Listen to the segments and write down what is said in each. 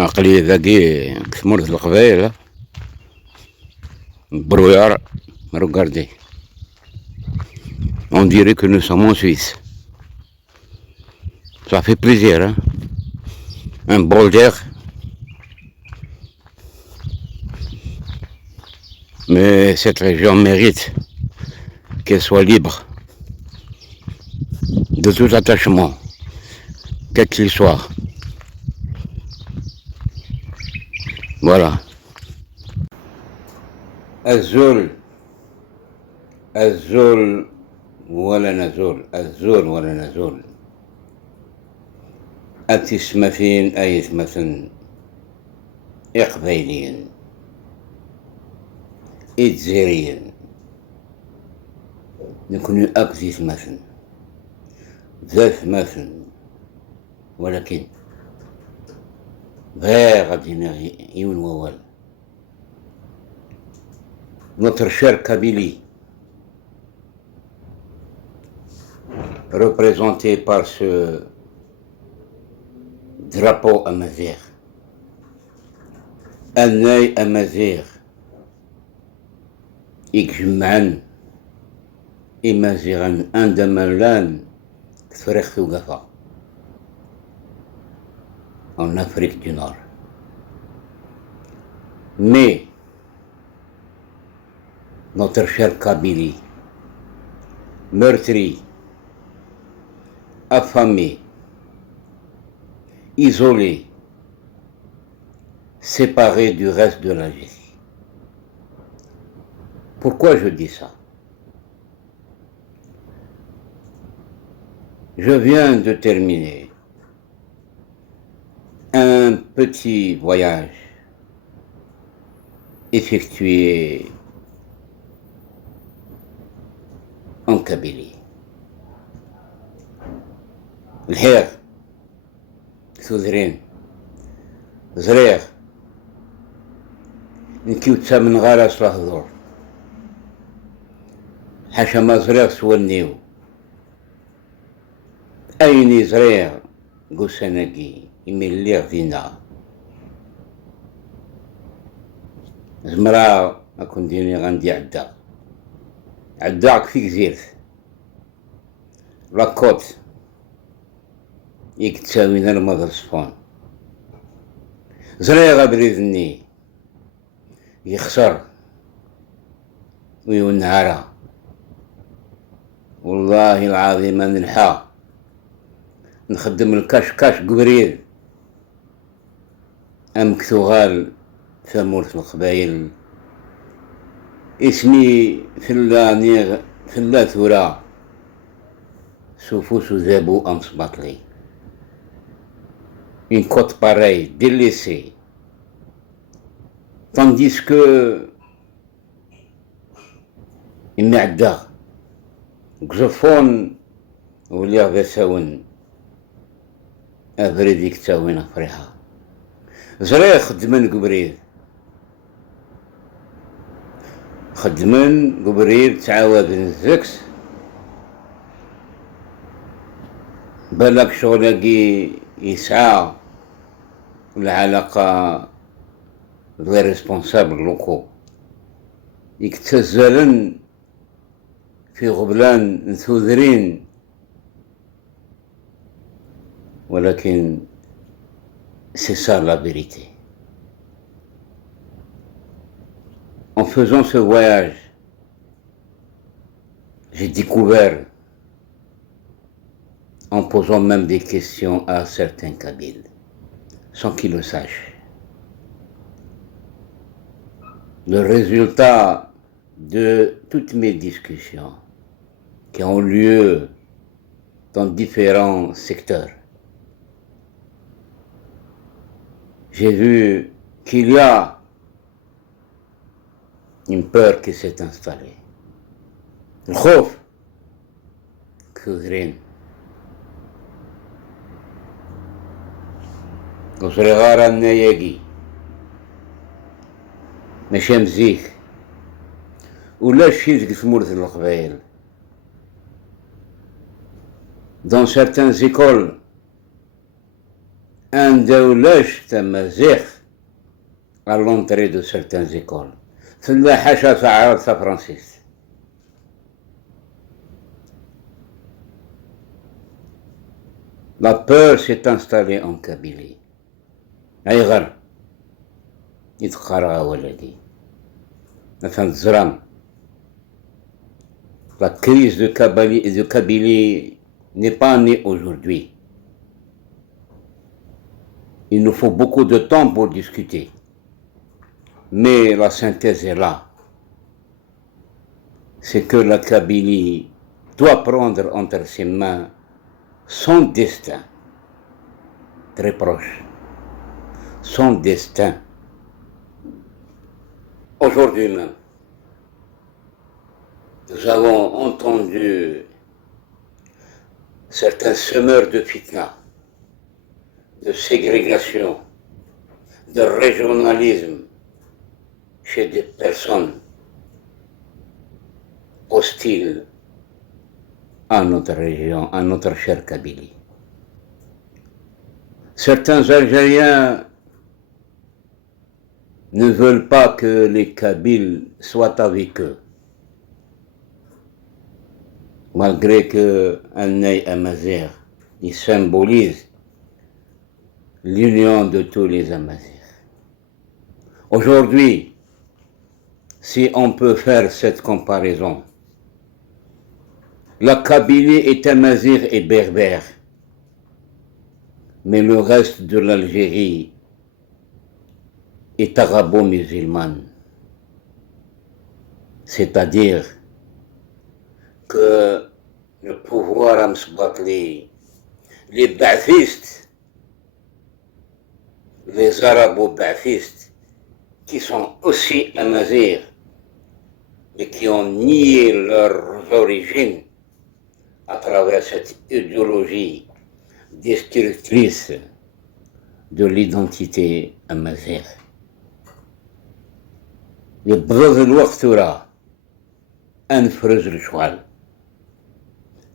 عقلية ذكي كثمرة القبائل brouillard. Regardez, on dirait que nous sommes en Suisse. Ça fait plaisir, hein? Un bol d'air. Mais cette région mérite qu'elle soit libre de tout attachement, quel qu'il soit. Voilà. الزول ولا نزول أتسمثين أيثمثن إقبيليا إتزيريا نكون أكزيث مثن ذات مثن ولكن غير غادي يون ووال notre cher Kabylie, représenté par ce drapeau amazigh, un œil amazigh, يجمعن إمازيغا عندما لان كثريخ ثوقفا en Afrique du Nord. Mais notre cher Kabylie, meurtri, affamé, isolé, séparé du reste de l'Algérie. Pourquoi je dis ça? Je viens de terminer un petit voyage effectué en Kabylie. الحير ثوذرين زريغ نكيو تسامن غالا صلاح ذور حاشا ما زريغ سوالنيو أيني زريغ قوساناكي يميليغ فينا زمرا أكون ديني غندي عداك في جزيرة لاكوت يكتساوين المغرب صفون زريغ بريدني يخسر وينهارا والله العظيم نلحى نخدم الكاش قبريل أم كثوغال ثمورة القبايل اسمي فلا ثورة سوفوس ذابو أم صباطلي une côte pareille, délaissée. Tandis que المعدة قزفون وليا بساون أبريديك تاوين أفريها زريغ خدمن قبريل تعاود نزكس بالك شغلكي يسعى العلاقة غير ريسبونسابل لوكو يكتزلن في غبلان نثوذرين ولكن c'est ça la vérité. En faisant ce voyage, j'ai découvert, en posant même des questions à certains Kabyles, sans qu'ils le sachent, le résultat de toutes mes discussions qui ont lieu dans différents secteurs. J'ai vu qu'il y a une peur qui s'est installée. الخوف كثيرين وصغار النياجي ماشي مزيك ولا شي ذيك ثمورة القبائل. Dans certaines écoles, un دولة تمازيغ à l'entrée de certaines écoles. C'est la hacha Sahara de San Francisco. La peur s'est installée en Kabylie. Aïgar, يتقرأ ولدي. مثلا Zram. La crise de Kabylie n'est pas née aujourd'hui. Il nous faut beaucoup de temps pour discuter. Mais la synthèse est là. C'est que la Kabylie doit prendre entre ses mains son destin, très proche, son destin. Aujourd'hui même, nous avons entendu certains semeurs de fitna, de ségrégation, de régionalisme chez des personnes hostiles à notre région, à notre chère Kabylie. Certains Algériens ne veulent pas que les Kabyles soient avec eux, malgré qu'un Ney Amazigh, il symbolise l'union de tous les Amazighs. Aujourd'hui, si on peut faire cette comparaison, la Kabylie est amazigh et berbère, mais le reste de l'Algérie est arabo-musulmane. C'est-à-dire que le pouvoir à Msbatli, les ba'thistes, les arabo-ba'thistes, qui sont aussi amazighs, mais qui ont nié leurs origines à travers cette idéologie destructrice de l'identité amazigh. يبغض الوقت راه انفرز الشغال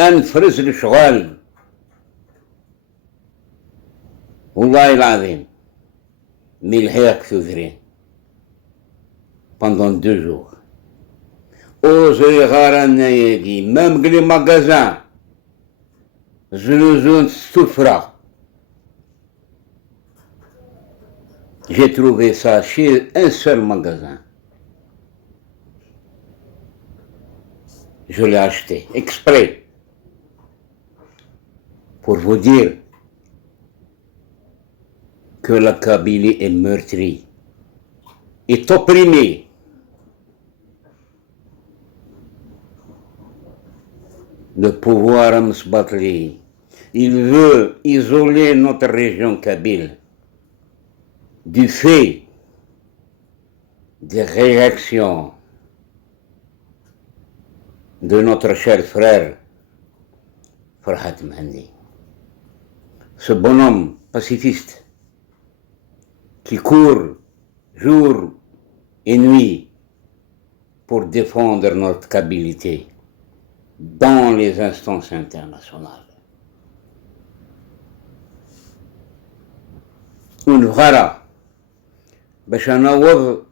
انفرز الشغال والله العظيم ملهيك تذرين pendant 2 jours. Osez Garanayegi, même les magasins, je le souffra. J'ai trouvé ça chez un seul magasin. Je l'ai acheté exprès pour vous dire que la Kabylie est meurtrie, est opprimée. Le pouvoir Msbatli, il veut isoler notre région kabyle du fait des réactions de notre cher frère Farhat Mehndi. Ce bonhomme pacifiste qui court jour et nuit pour défendre notre kabilité dans les instances internationales. ونفغرة باش نعوض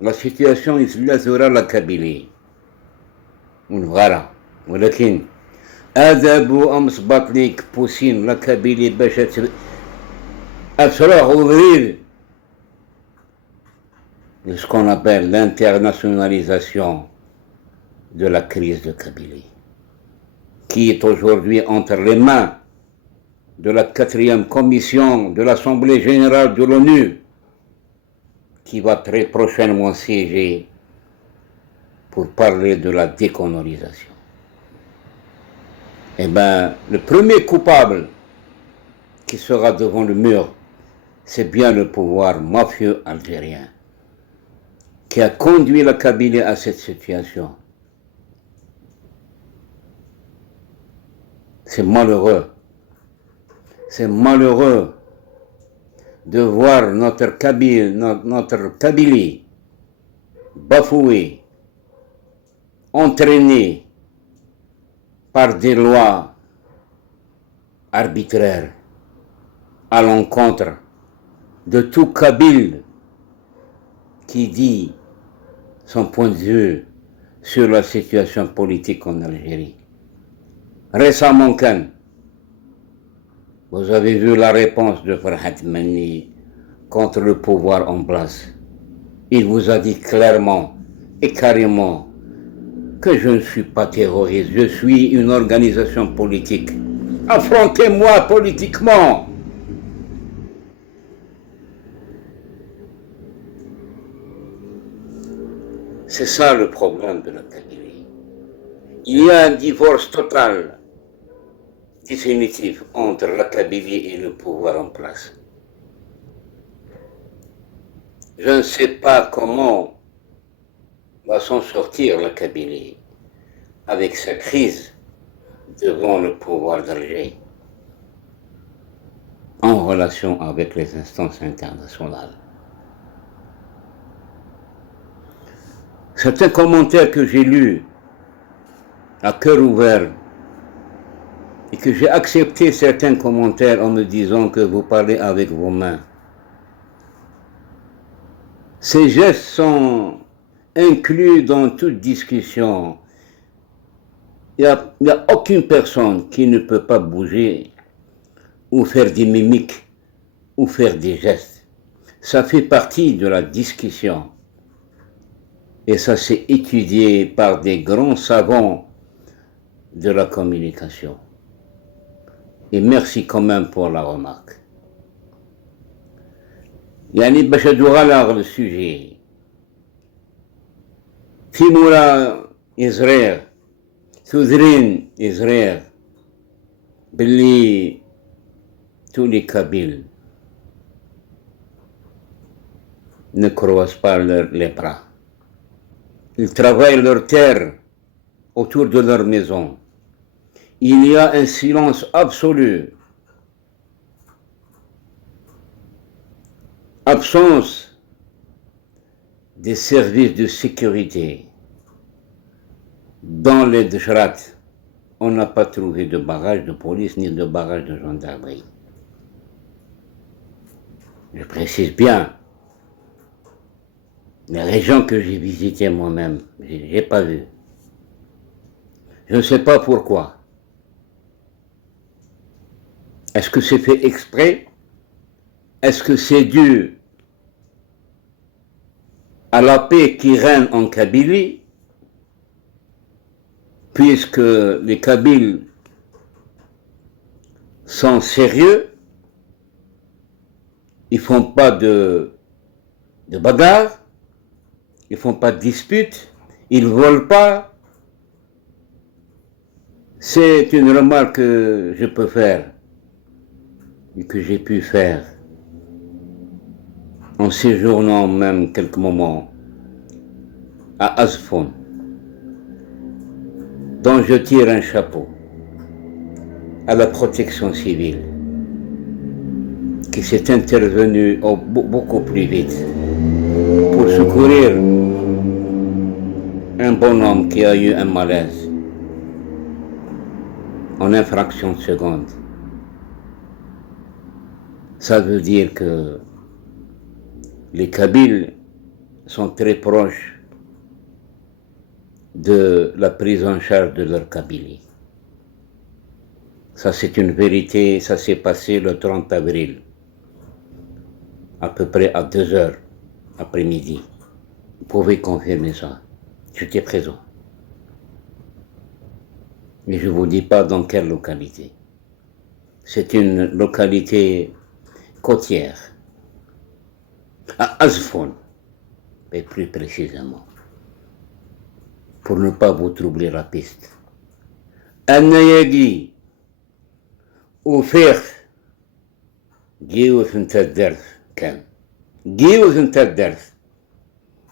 لا سيتياسيون يتلازورا لا كابيلي ونفغرة ولكن أذهب أمصبط ليك بوسين لا كابيلي باش أتروح ouvrir ce qu'on appelle l'internationalisation de la crise de Kabylie, qui est aujourd'hui entre les mains de la 4e commission de l'Assemblée générale de l'ONU, qui va très prochainement siéger pour parler de la décolonisation. Eh bien, le premier coupable qui sera devant le mur, c'est bien le pouvoir mafieux algérien, qui a conduit la Kabylie à cette situation. C'est malheureux de voir notre Kabylie bafouée, entraînée par des lois arbitraires à l'encontre de tout Kabyle qui dit son point de vue sur la situation politique en Algérie. Récemment, vous avez vu la réponse de Farhat Mani contre le pouvoir en place. Il vous a dit clairement et carrément que je ne suis pas terroriste, je suis une organisation politique. Affrontez-moi politiquement. C'est ça le problème de la Kabylie. Il y a un divorce total, définitif, entre la Kabylie et le pouvoir en place. Je ne sais pas comment va s'en sortir la Kabylie avec sa crise devant le pouvoir d'Alger en relation avec les instances internationales. Certains commentaires que j'ai lus à cœur ouvert et que j'ai accepté certains commentaires en me disant que vous parlez avec vos mains. Ces gestes sont inclus dans toute discussion. Il n'y a aucune personne qui ne peut pas bouger ou faire des mimiques ou faire des gestes. Ça fait partie de la discussion. Et ça s'est étudié par des grands savants de la communication. Et merci quand même pour la remarque. يعني باش ندوي على السوجي في مولا إزرير ثوذرين إزرير باللي تولي كابيل ne croisent pas les bras. Ils travaillent leur terre autour de leur maison. Il y a un silence absolu. Absence des services de sécurité. Dans les Djrat, on n'a pas trouvé de barrage de police ni de barrage de gendarmerie. Je précise bien, les régions que j'ai visitées moi-même, je n'ai pas vu. Je ne sais pas pourquoi. Est-ce que c'est fait exprès? Est-ce que c'est dû à la paix qui règne en Kabylie, puisque les Kabyles sont sérieux, ils ne font pas de bagarre, ils ne font pas de disputes, ils ne volent pas. C'est une remarque que je peux faire et que j'ai pu faire en séjournant même quelques moments à Asfon, dont je tire un chapeau à la protection civile, qui s'est intervenue beaucoup plus vite pour secourir un bonhomme qui a eu un malaise en une fraction de seconde. Ça veut dire que les Kabyles sont très proches de la prise en charge de leur Kabylie. Ça c'est une vérité, ça s'est passé le 30 avril, à peu près à 2h après-midi. Vous pouvez confirmer ça, j'étais présent. Mais je ne vous dis pas dans quelle localité. C'est une localité côtière, à Asfon, mais plus précisément, pour ne pas vous troubler la piste. Annayagi, وفيخ جيو ثنت الدرس كان جيو ثنت الدرس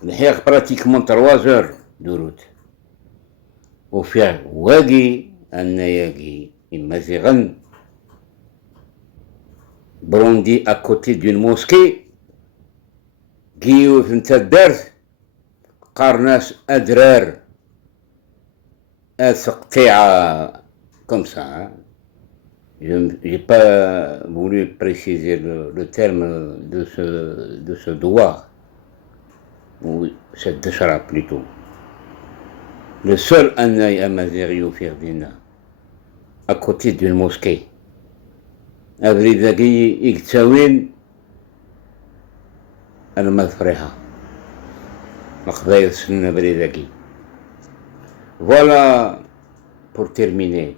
الحيق براتيكمون 3 de route وفيخ واقي النياقي إما زيغن بروندي à côté d'une mosquée جيو ثنت الدرس قارناس أدرار أثقطيعة comme ça hein. Je n'ai pas voulu préciser le terme de ce doigt, ou cette dachara plutôt. Le seul Anaï Amazeri au Ferdinand, à côté d'une mosquée. Avridagi Iktawin al-Mafreha. Voilà, pour terminer.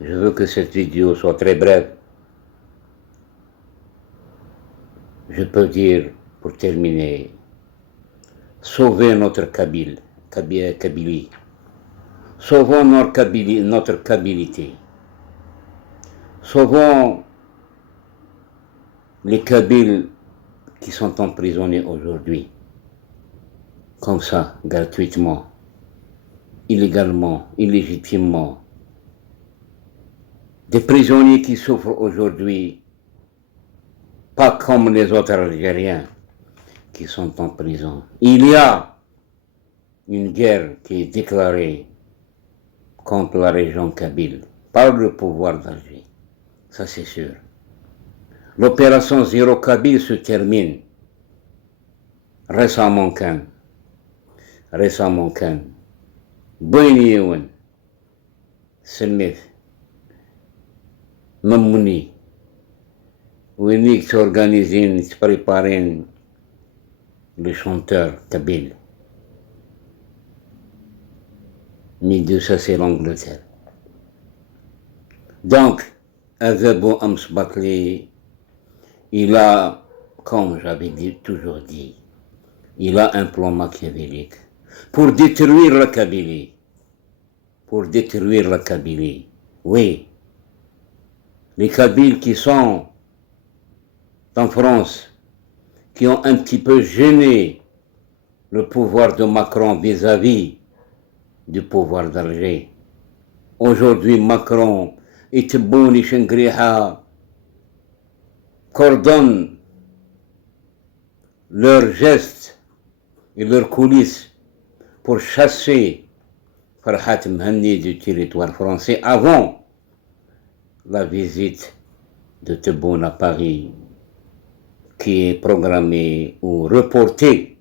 Je veux que cette vidéo soit très brève. Je peux dire, pour terminer, sauver notre Kabylie. Sauvons notre Kabilité. Sauvons les Kabyles qui sont emprisonnés aujourd'hui. Comme ça, gratuitement, illégalement, illégitimement. Des prisonniers qui souffrent aujourd'hui, pas comme les autres Algériens qui sont en prison. Il y a une guerre qui est déclarée contre la région kabyle par le pouvoir d'Alger. Ça c'est sûr. L'opération Zéro Kabyle se termine récemment qu'un. Boignéouen, Selmith, Mamouni, Winnick s'organise, se prépare le chanteur kabyle. Mais ça c'est l'Angleterre. Donc, Azabo Amsbakli, il a, comme j'avais toujours dit, il a un plan machiavélique pour détruire la Kabylie. Oui. Les Kabyles qui sont en France, qui ont un petit peu gêné le pouvoir de Macron vis-à-vis du pouvoir d'Alger. Aujourd'hui, Macron et Tebbouni Chengriha coordonnent leurs gestes et leurs coulisses pour chasser Farhat Mhanni du territoire français avant la visite de Tebboune à Paris, qui est programmée ou reportée,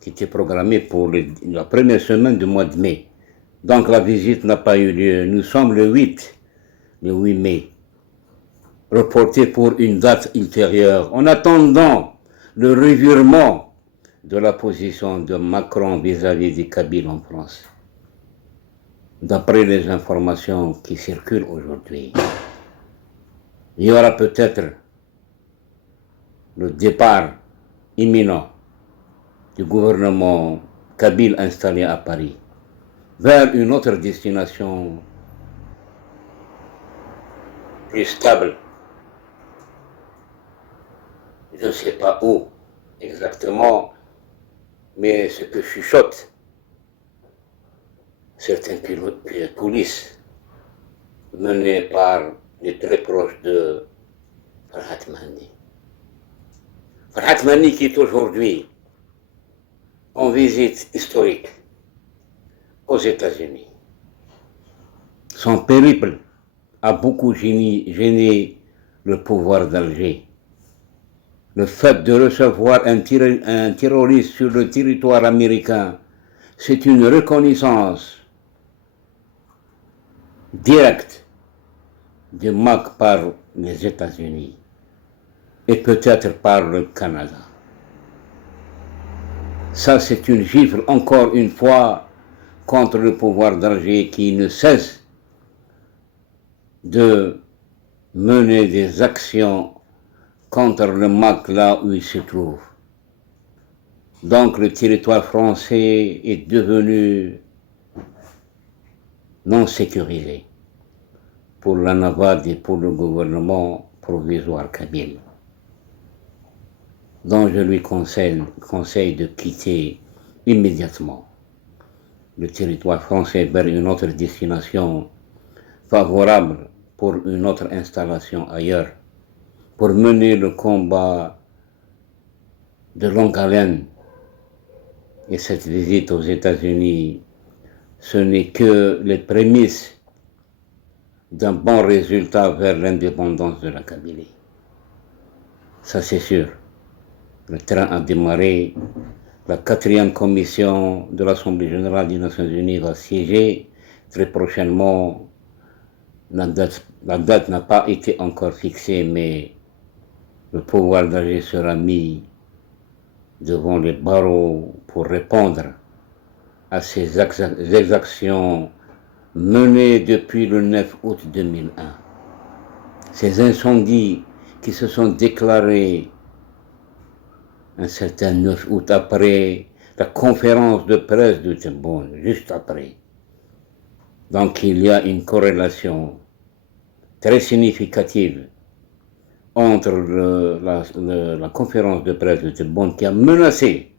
qui était programmée pour la première semaine du mois de mai. Donc la visite n'a pas eu lieu. Nous sommes le 8 mai, reportée pour une date ultérieure, en attendant le revirement de la position de Macron vis-à-vis des Kabyles en France. D'après les informations qui circulent aujourd'hui, il y aura peut-être le départ imminent du gouvernement kabyle installé à Paris vers une autre destination plus stable. Je ne sais pas où exactement, mais ce que chuchotent certaines coulisses menées par les très proches de Farhat Mhanni. Farhat Mhanni qui est aujourd'hui en visite historique aux États-Unis. Son périple a beaucoup gêné le pouvoir d'Alger. Le fait de recevoir un terroriste sur le territoire américain, c'est une reconnaissance directe du MAC par les États-Unis et peut-être par le Canada. Ça, c'est une gifle, encore une fois, contre le pouvoir d'Alger qui ne cesse de mener des actions contre le MAC là où il se trouve. Donc le territoire français est devenu non sécurisé pour la NAVAD et pour le gouvernement provisoire kabyle. Donc je lui conseille de quitter immédiatement le territoire français vers une autre destination favorable pour une autre installation ailleurs, pour mener le combat de longue haleine. Et cette visite aux États-Unis, ce n'est que les prémices d'un bon résultat vers l'indépendance de la Kabylie. Ça c'est sûr. Le train a démarré. La 4e commission de l'Assemblée générale des Nations unies va siéger très prochainement. La date n'a pas été encore fixée, mais le pouvoir d'Alger sera mis devant les barreaux pour répondre à ces exactions menées depuis le 9 août 2001. Ces incendies qui se sont déclarés un certain 9 août après la conférence de presse de Tebboune, juste après. Donc il y a une corrélation très significative entre la conférence de presse de Tebboune qui a menacé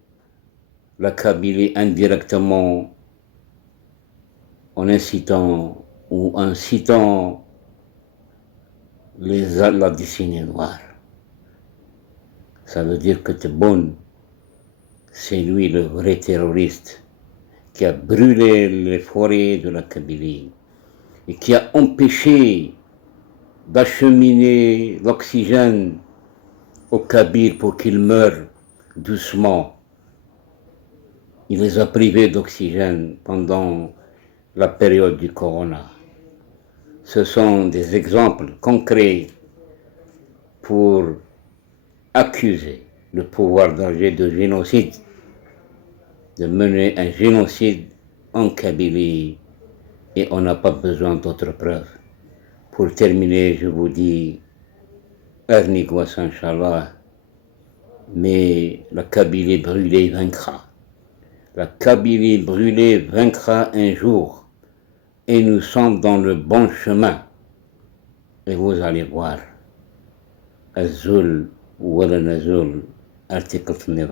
la Kabylie indirectement en incitant ou incitant la décennie noire. Ça veut dire que Tebboune, c'est lui le vrai terroriste qui a brûlé les forêts de la Kabylie et qui a empêché d'acheminer l'oxygène aux Kabyles pour qu'ils meurent doucement. Il les a privés d'oxygène pendant la période du corona. Ce sont des exemples concrets pour accuser le pouvoir d'Alger de génocide, de mener un génocide en Kabylie, et on n'a pas besoin d'autres preuves. Pour terminer, je vous dis, Ernikwas Inch'Allah, mais la Kabylie brûlée vaincra. La Kabylie brûlée vaincra un jour, et nous sommes dans le bon chemin. Et vous allez voir, Azul ou Nazul, article 9.